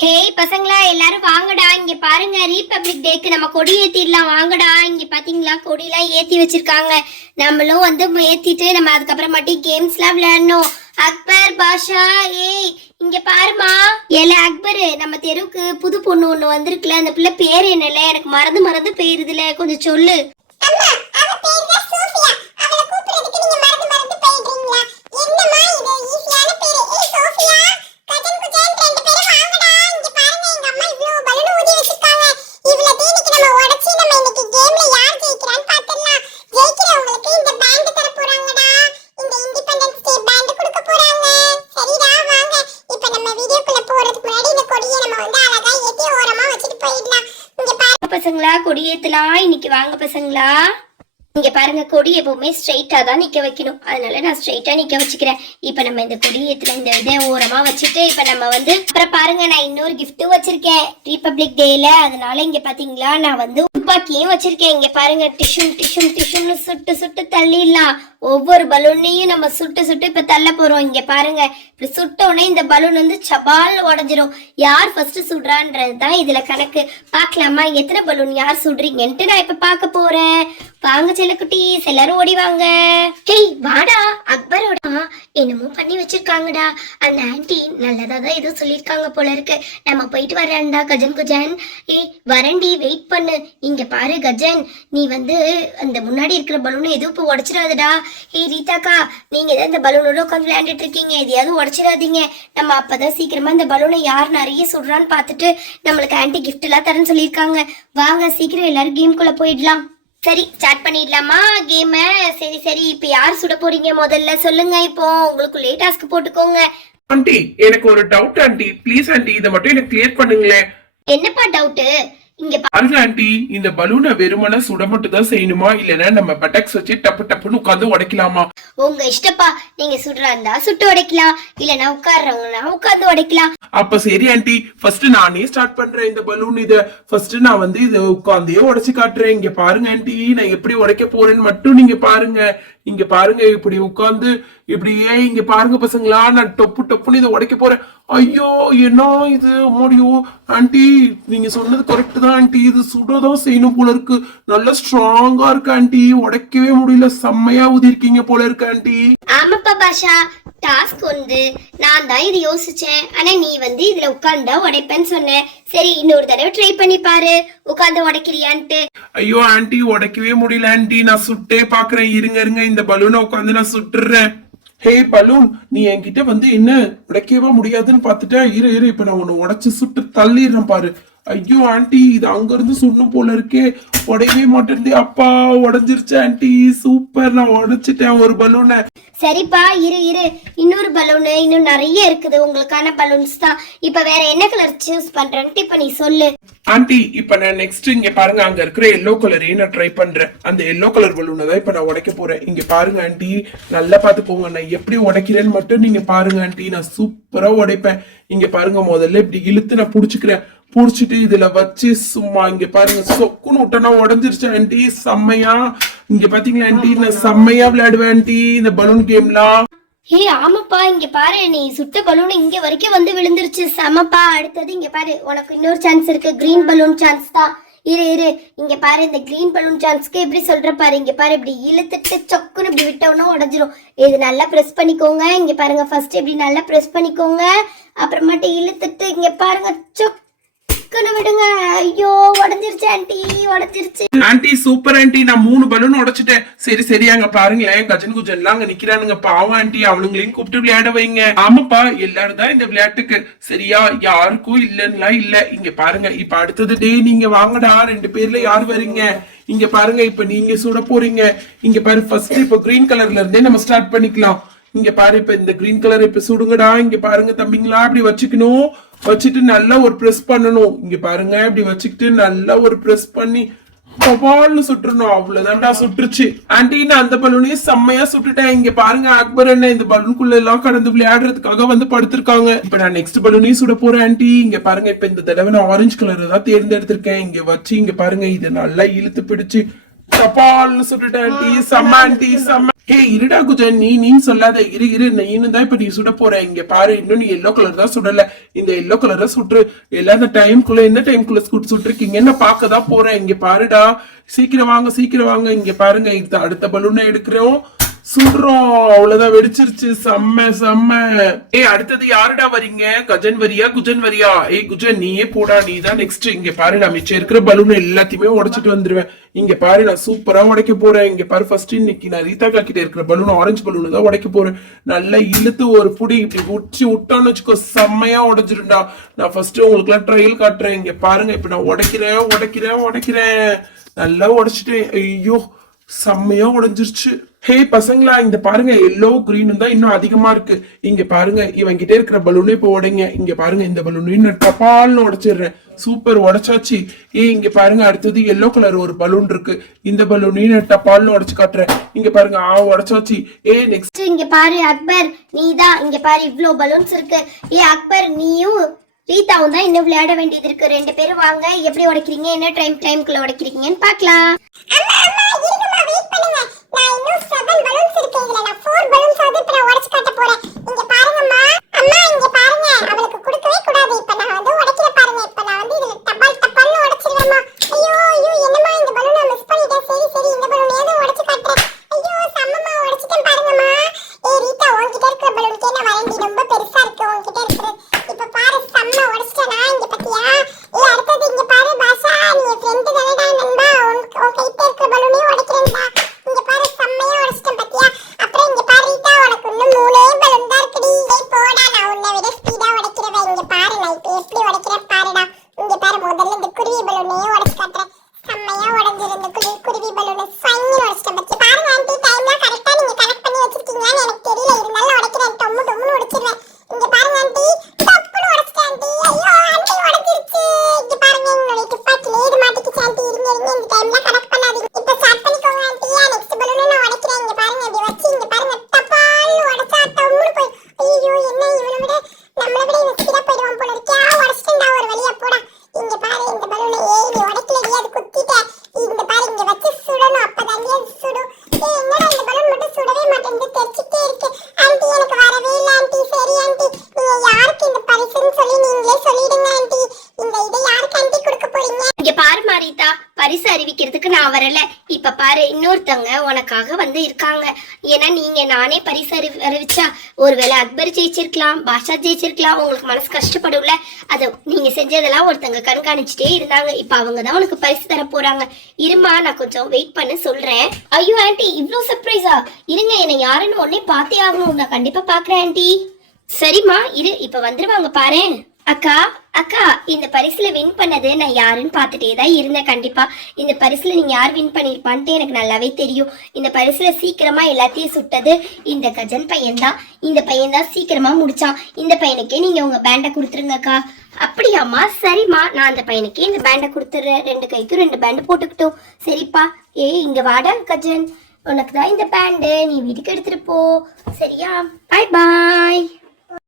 Hey பசங்களா எல்லாரும் வாங்கடா, இங்க பாருங்க. ரீபப்ளிக் டேக்கு நம்ம கொடி ஏத்திடலாம் வாங்கடா. இங்க பாத்தீங்களா கொடியெல்லாம் ஏத்தி வச்சிருக்காங்க. நம்மளும் வந்து ஏத்திட்டு நம்ம அதுக்கப்புறமாட்டி கேம்ஸ்லாம் விளையாடணும். அக்பர் பாஷா, ஏய் இங்க பாருமா. ஏல அக்பர், நம்ம தெருவுக்கு புது பொண்ணு ஒண்ணு வந்திருக்குல, அந்த பிள்ளை பேர் என்னல? எனக்கு மறந்து மறந்து போயிருதுல, கொஞ்சம் சொல்லு. பசங்களா கொடி ஏத்தலாம் இன்னைக்கு, வாங்க பசங்களா. இங்க பாருங்க, கொடி எப்பவுமே ஸ்ட்ரைட்டா தான் நிக்க வைக்கணும், அதனால நான் ஸ்ட்ரைட்டா நிக்க வச்சுக்கிறேன். இப்ப நம்ம இந்த கொடி ஏத்துல இந்த இதை ஓரமா வச்சுட்டு இப்ப நம்ம வந்து அப்புறம் பாருங்க, நான் இன்னொரு கிஃப்ட்டும் வச்சிருக்கேன் ரிபப்ளிக் டேல. அதனால இங்க பாத்தீங்களா நான் வந்து துப்பாக்கியும் வச்சிருக்கேன். இங்க பாருங்க, டிஷ்யூம் டிஷ்யூம் டிஷ்யூம்னு சுட்டு சுட்டு தள்ளிடலாம். ஒவ்வொரு பலூனையும் நம்ம சுட்டு சுட்டு இப்ப தள்ள போறோம். இங்க பாருங்க, இப்படி சுட்டோடனே இந்த பலூன் வந்து சபால் உடஞ்சிரும். யார் ஃபர்ஸ்ட் சுடுறான்றது தான் இதுல கணக்கு. பாக்கலாமா எத்தனை பலூன் யார் சுடுறீங்கன்ட்டு நான் இப்ப பாக்க போறேன். வாங்க செல்லக்குட்டீஸ், எல்லாரும் ஓடி வாங்க. ஹேய் வாடா, அக்பரோட என்னமோ பண்ணி வச்சிருக்காங்கடா. அந்த ஆன்டி நல்லதா தான் ஏதோ சொல்லியிருக்காங்க போல இருக்கு. நம்ம போயிட்டு வரேன்டா கஜன் குஜன். ஏய் வரண்டி, வெயிட் பண்ணு. இங்க பாரு கஜன், நீ வந்து அந்த முன்னாடி இருக்கிற பலூனை எதுவும் இப்போ உடைச்சிடாதடா. ஏய் ரீதாக்கா, நீங்க தான் இந்த பலூனோட உட்காந்து விளையாண்டுட்டு இருக்கீங்க, எதையாவது உடைச்சிடாதீங்க. நம்ம அப்பதான் சீக்கிரமா இந்த பலூனை யார் நிறைய சுடுறான்னு பார்த்துட்டு நம்மளுக்கு ஆன்டி கிஃப்ட் எல்லாம் தரேன்னு சொல்லியிருக்காங்க. வாங்க சீக்கிரம் எல்லாரும் கேம்குள்ள போயிடலாம். சரி ஸ்டார்ட் பண்ணிடலாமா கேம? சரி சரி, இப்ப யார் சுட போறீங்க முதல்ல சொல்லுங்க. இப்போ உங்களுக்கு டாஸ்க் போட்டுக்கோங்க. ஆண்டி எனக்கு ஒரு டவுட் ஆண்டி, ப்ளீஸ் ஆண்டி இதை மட்டும் எனக்கு கிளியர் பண்ணுங்களேன். என்னப்பா டவுட்? இங்க பாருங்க ஆண்டி, இந்த பலூனை வெறுமனே சுட மட்டும் தான் செய்யணுமா, இல்லனா நம்ம பட்டாக்ஸ் வச்சு டப்பு டப்புன்னு உட்காந்து உடைக்கலாமா? உங்க இஷ்டப்பா, நீங்க சுடுறா இருந்தா சுட்டு உடைக்கலாம், இல்லனா உட்கார்றவங்கன்னா உட்கார்ந்து உடைக்கலாம். அப்ப சரி ஆண்டி, ஃபர்ஸ்ட் நானே ஸ்டார்ட் பண்றேன் இந்த பலூன். இத ஃபர்ஸ்ட் நான் வந்து இத உட்கார்ந்தே உடைச்சு காட்டுறேன். இங்க பாருங்க ஆண்டி, நான் எப்படி உடைக்க போறேன்னு மட்டும் நீங்க பாருங்க. இங்க பாருங்க, இப்படி உட்கார்ந்து இப்படியே இங்க பாருங்க பசங்களா, நான் டொப்பு டொப்புன்னு இதை உடைக்க போறேன். ஐயோ என்ன இது முடியும் ஆண்டி? நீங்க சொன்னது கரெக்ட் தான் ஆண்டி, இது சுடதான் செய்யணும் போல இருக்கு. நல்லா ஸ்ட்ராங்கா இருக்கு ஆண்டி, உடைக்கவே முடியல. செம்மையா ஊதிருக்கீங்க போல இருக்கு ஆண்டி. ஆமாப்பா பாஷா, டாஸ்க் வந்து நான் தான் இது யோசிச்சேன். ஆனா நீ வந்து இதுல உட்கார்ந்தா உடைப்பேன்னு சொன்ன. சரி இன்னொரு தடவை ட்ரை பண்ணி பாரு, உட்கார்ந்து உடைக்கிறியான்ட்டு. ஐயோ ஆண்டி, உடைக்கவே முடியல ஆண்டி, நான் சுட்டே பாக்குறேன். இருங்க இருங்க, இந்த பலூனை உட்காந்து நான் சுட்டுறேன். ஹே பலூன், நீ என்கிட்ட வந்து என்ன உடைக்கவே முடியாதுன்னு பாத்துட்டா? இரு இரு, இப்ப நான் உன்னை உடைச்சு சுட்டு தள்ளிடுறேன் பாரு. ஐயோ ஆண்டி, இது அங்க இருந்து சுடணும் போல இருக்கே, உடையவே மாட்டேன். அப்பா உடைஞ்சிருச்சு ஆண்டி, சூப்பர், நான் உடைச்சிட்டேன் ஒரு பலூனை. சரிப்பா இரு இரு, இன்னொரு பலூனு இன்னும் நிறைய இருக்குது உங்களுக்கான பலூன்ஸ் தான். இப்ப வேற என்ன கலர் சூஸ் பண்றேன்ட்டு இப்ப நீ சொல்லு. ஆண்டி இப்ப நான் நெக்ஸ்ட் இங்க பாருங்க, அங்க இருக்கிற எல்லோ கலரையும் நான் ட்ரை பண்றேன். அந்த எல்லோ கலர் பலூனை தான் இப்ப நான் உடைக்க போறேன். இங்க பாருங்க ஆண்டி, நல்லா பாத்துக்கோங்க, நான் எப்படி உடைக்கிறேன்னு மட்டும் நீங்க பாருங்க ஆண்டி. நான் சூப்பரா உடைப்பேன். இங்க பாருங்க, முதல்ல இப்படி இழுத்து நான் புடிச்சுக்கிறேன். புடிச்சிட்டு இதுல வச்சு சும்மா இங்க பாருங்க சொக்குன்னு விட்டா உடஞ்சிருச்சு ஆண்டி. செம்மையா இங்க பாத்தீங்களா ஆண்டி, நான் செம்மையா விளையாடுவேன் ஆண்டி இந்த பலூன் கேம்லாம். ஏய் ஆமாப்பா, இங்க பாரு, நீ சுட்ட பலூன் இங்க வரைக்கும் வந்து விழுந்துருச்சு. செமப்பா. அடுத்தது இங்க பாரு, உனக்கு இன்னொரு சான்ஸ் இருக்கு. கிரீன் பலூன் சான்ஸ் தான். இரு இரு, இங்க பாரு, இந்த கிரீன் பலூன் சான்ஸ்க்கு எப்படி சொல்ற பாரு. இங்க பாரு, இப்படி இழுத்துட்டு சொக்குன்னு இப்படி விட்டோம்னா உடஞ்சிரும். இது நல்லா பிரஸ் பண்ணிக்கோங்க. இங்க பாருங்க, ஃபர்ஸ்ட் இப்படி நல்லா பிரஸ் பண்ணிக்கோங்க, அப்புறமாட்டு இழுத்துட்டு இங்க பாருங்க விடுங்க. ஐயோ உடஞ்சிருச்சு ஆண்டி, உடஞ்சிருச்சு ஆண்டி. சூப்பர் ஆண்டி, நான் 3 பலூன் உடைச்சிட்டேன். சரி சரி, அங்க பாருங்களேன், கஜன் குஜன் எல்லாம் அங்க நிக்கிறானுங்க. பாவம் ஆண்டி, அவனுங்களையும் கூப்பிட்டு விளையாட வைங்க. ஆமாப்பா, எல்லாரும் தான் இந்த விளையாட்டுக்கு சரியா, யாருக்கும் இல்லன்னா இல்ல. இங்க பாருங்க, இப்ப அடுத்தது டே நீங்க வாங்கடா, 2 பேர்ல யார் வரீங்க? இங்க பாருங்க, இப்ப நீங்க சுட போறீங்க. இங்க பாரு, ஃபர்ஸ்ட் இப்ப கிரீன் கலர்ல இருந்தே நம்ம ஸ்டார்ட் பண்ணிக்கலாம். இங்க பாரு, இப்ப இந்த கிரீன் கலர் இப்ப சுடுங்கடா. இங்க பாருங்க தம்பிங்களா, அப்படி வச்சுக்கணும். வச்சுட்டு நல்லா ஒரு பிரஸ் பண்ணணும். இங்க பாருங்க, இப்படி வச்சுக்கிட்டு நல்லா ஒரு பிரஸ் பண்ணி கபால்னு சுட்டுறணும். அவ்வளவுதான்டா, சுட்டுருச்சு ஆண்டி. நான் அந்த பலூனையும் செம்மையா சுட்டுட்டேன். இங்க பாருங்க, அக்பர் என்ன இந்த பலூனுக்குள்ள எல்லாம் கடந்து விளையாடுறதுக்காக வந்து படுத்திருக்காங்க. இப்ப நான் நெக்ஸ்ட் பலூனையும் சுட போறேன் ஆண்டி. இங்க பாருங்க, இப்ப இந்த தடவை நான் ஆரஞ்சு கலர் தான் தேர்ந்தெடுத்திருக்கேன். இங்க வச்சு இங்க பாருங்க, இதை நல்லா இழுத்து பிடிச்சு கபால்னு சுட்டுட்டேன் ஆண்டி. செம்ம ஆண்டி, செம்ம. ஹே இருடா குஜன், நீ சொல்லாத, இரு நீனு தான் இப்ப நீ சுட போற. இங்க பாரு, இன்னும் நீ எல்லோ கலர் தான் சுடல. இந்த எல்லோ கலரை சுட்டுரு. எல்லா டைம்குள்ள என்ன டைம்குள்ள சுட்டுருக்கீங்கன்னு பாக்கதான் போறேன். இங்க பாருடா, சீக்கிரம் வாங்க. இங்க பாருங்க, இது அடுத்த பலூனை எடுக்கிறோம், சுடுறோம். அவ்வளவுதான், வெடிச்சிருச்சு. செம்ம. அடுத்தது யாருடா வரீங்க? கஜன் வரியா குஜன் வரியா? குஜன் நீயே போடா, நீ தான் நெக்ஸ்ட். இங்க பாரு, நான் மிச்சம் இருக்கிற பலூன் எல்லாத்தையுமே உடைச்சிட்டு வந்துருவேன். இங்க பாரு, நான் சூப்பரா உடைக்க போறேன். இங்க பாரு, ஃபர்ஸ்ட் இன்னைக்கு நான் ரீதா கிட்ட இருக்கிற பலூன், ஆரஞ்சு பலூன் தான் உடைக்க போறேன். நல்லா இழுத்து ஒரு புடி இப்படி உச்சி விட்டான்னு வச்சுக்கோ, செம்மையா உடைச்சிருண்டா. நான் ஃபர்ஸ்ட் உங்களுக்கு எல்லாம் ட்ரையல் காட்டுறேன். இங்க பாருங்க, இப்ப நான் உடைக்கிறேன். நல்லா உடைச்சிட்டேன். ஐயோ, செம்மையா உடைஞ்சிருச்சு. ஹே பசங்களா, இந்த பாருங்க, எல்லோ கிரீன் தான் இன்னும் அதிகமா இருக்கு. இங்க பாருங்க, இவன் கிட்டே இருக்கிற பலூனே இப்ப உடைங்க. இங்க பாருங்க, இந்த பலூனையும் நான் டபால்னு உடைச்சிடுறேன். சூப்பர், உடைச்சாச்சு. இங்க பாருங்க, அடுத்தது எல்லோ கலர் ஒரு பலூன் இருக்கு. இந்த பலூனையும் நான் டபால்னு உடைச்சு காட்டுறேன். இங்க பாருங்க, உடைச்சாச்சு. நெக்ஸ்ட் இங்க பாரு அக்பர், நீதான். இங்க பாரு, இவ்ளோ பலூன்ஸ் இருக்கு. அக்பர், நீயும் ரீதாவும் தான் இன்னும் விளையாட வேண்டியது இருக்கு. 2 பேரும் வாங்க. எப்படி உடைக்கிறீங்க, என்ன டைம்குள்ள உடைக்கிறீங்கன்னு பாக்கலாம். பரிசு அறிவிக்கிறதுக்கு நான் வரல. இப்ப பாரு, இன்னொருத்தவங்க உனக்காக வந்து இருக்காங்க. ஏன்னா நானே பரிசு அறிவிச்சா ஒருவேளை அக்பர் ஜெயிச்சிருக்கலாம், பாஷா ஜெயிச்சிருக்கலாம். உங்களுக்கு மனசு கஷ்டப்படும்ல. அதை நீங்க செஞ்சதெல்லாம் ஒருத்தவங்க கண்காணிச்சுட்டே இருந்தாங்க. இப்ப அவங்க தான் உனக்கு பரிசு தர போறாங்க. இருமா, நான் கொஞ்சம் வெயிட் பண்ண சொல்றேன். ஐயோ ஆண்டி, இவ்ளோ சர்ப்ரைஸா? இருங்க, என்னை யாருன்னு உடனே பார்த்தே ஆகணும். நான் கண்டிப்பா பாக்குறேன் ஆண்டி. சரிம்மா இரு, இப்ப வந்துருவாங்க பாரு. அக்கா, இந்த பரிசுல வின் பண்ணது நான் யாருன்னு பார்த்துட்டே தான் இருந்தேன். கண்டிப்பா இந்த பரிசுல நீங்க யார் வின் பண்ணிருப்பான்ட்டு எனக்கு நல்லாவே தெரியும். இந்த பரிசுல சீக்கிரமா எல்லாத்தையும் சுட்டது இந்த கஜன் பையன் தான். இந்த பையன் தான் சீக்கிரமா முடிச்சான். இந்த பையனுக்கே நீங்க உங்க பேண்டை கொடுத்துருங்கக்கா. அப்படியாம்மா? சரிம்மா, நான் அந்த பையனுக்கே இந்த பேண்டை கொடுத்துட்றேன். 2 கைக்கும் 2 பேண்டு போட்டுக்கிட்டோம். சரிப்பா. இங்க வாடா கஜன், உனக்கு தான் இந்த பேண்டு. நீ வீட்டுக்கு எடுத்துட்டு போ. சரியா? பாய் பாய்.